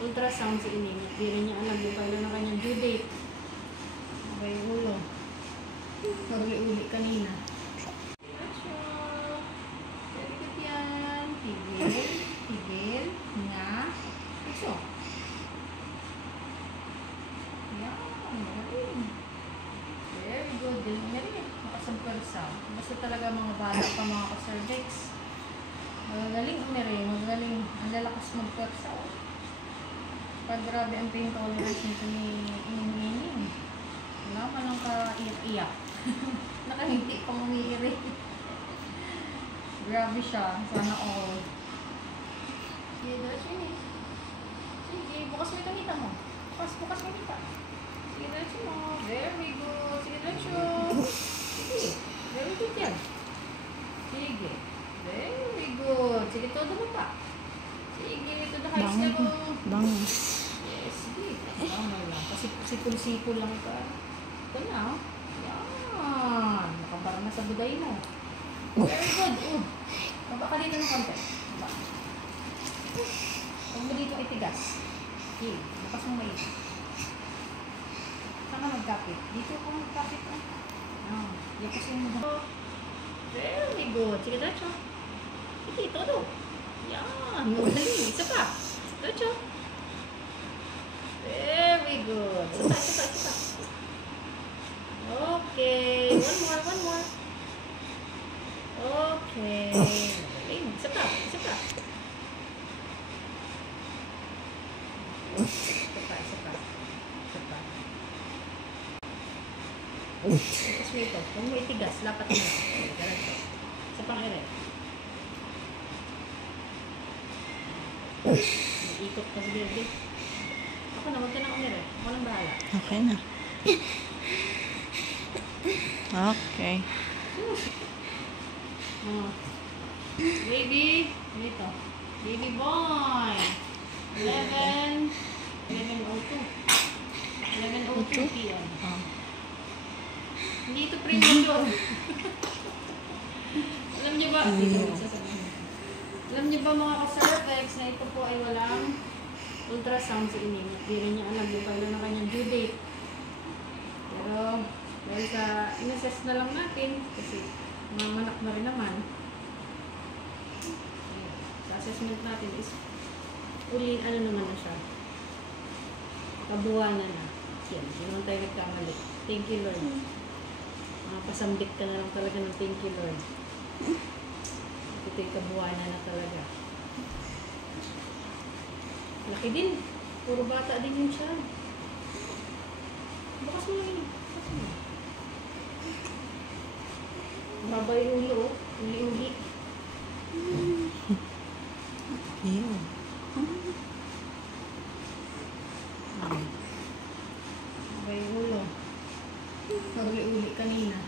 ultrasound si Ining. At di rin niya alam yung kailan ng kanyang due date. Okay, ulo. Naguli-uli kanina. Very good yan. Tigil. Tigil. Nga. Iso. Yan. Magaling. Very good. Galing na rin. Makasampursa. Basta talaga mga bata pa mga ka-cervix. Magaling na rin. Magaling. Ang lalakas magpursa. Pag grabe ang pain tolerance nito ni Ining. Wala man lang ka-iyak-iyak. Nakangiti pang umiiri. Grabe siya. Sana all. Sige, diretso yun. Sige, bukas mo itong kita mo. Bukas mo kita. Sige, diretso mo. Very good. Sige, diretso. Sige. Very good yan. Sige. Very good. Sige, todo mo pa. Sige, to the highest level. Bango. Yes, sige. Bango lang. Kasi sipol-sipol lang ka. Ito na, oh. Yan. Nakabara na sa buday mo. Very good. Baba ka dito ng konti. Baba. Huwag mo dito itigas. Okay. Lakas mo maigi. Saan ka magkapit? Dito ka magkapit. Yan. Yapasin mo. Very good. Sige, diretso. Sige, todo. Yan. Magaling. Isa pa. Diretso. Very good. Isa pa. Okay. One more. Okay. Magaling. Isa pa. Isa pa. Tapos mo ito. Huwag mo itigas. Lapat mo. Ganito. Isa pang ere. Ikot ka sa bebe. Ako na. Huwag ka na umire. Ako nang bahala. Okay na. Okay. Baby. Dito. Baby boy. 11:02 p.m. Hindi ito premature. Alam niyo ba? Alam niyo ba mga ka-cervix na ito po ay walang ultrasound si Ining. At di rin niya alam yung kailan ng kanyang due date. Pero dahil sa in-assess na lang natin kasi mamanak na rin naman. Sa assessment natin is uli ano naman na siya. Kabuwanan na. Yan. Hindi naman tayo nagkamali. Thank you, Lord. Pasambit ka na lang talaga ng thank you, Lord. Ito'y kabuwanan na talaga. Laki din. Puro bata din yun siya. Bukas mo yun. Babay ulo. Uli-uli. Ew. Babay ulo. Uli-uli kanina.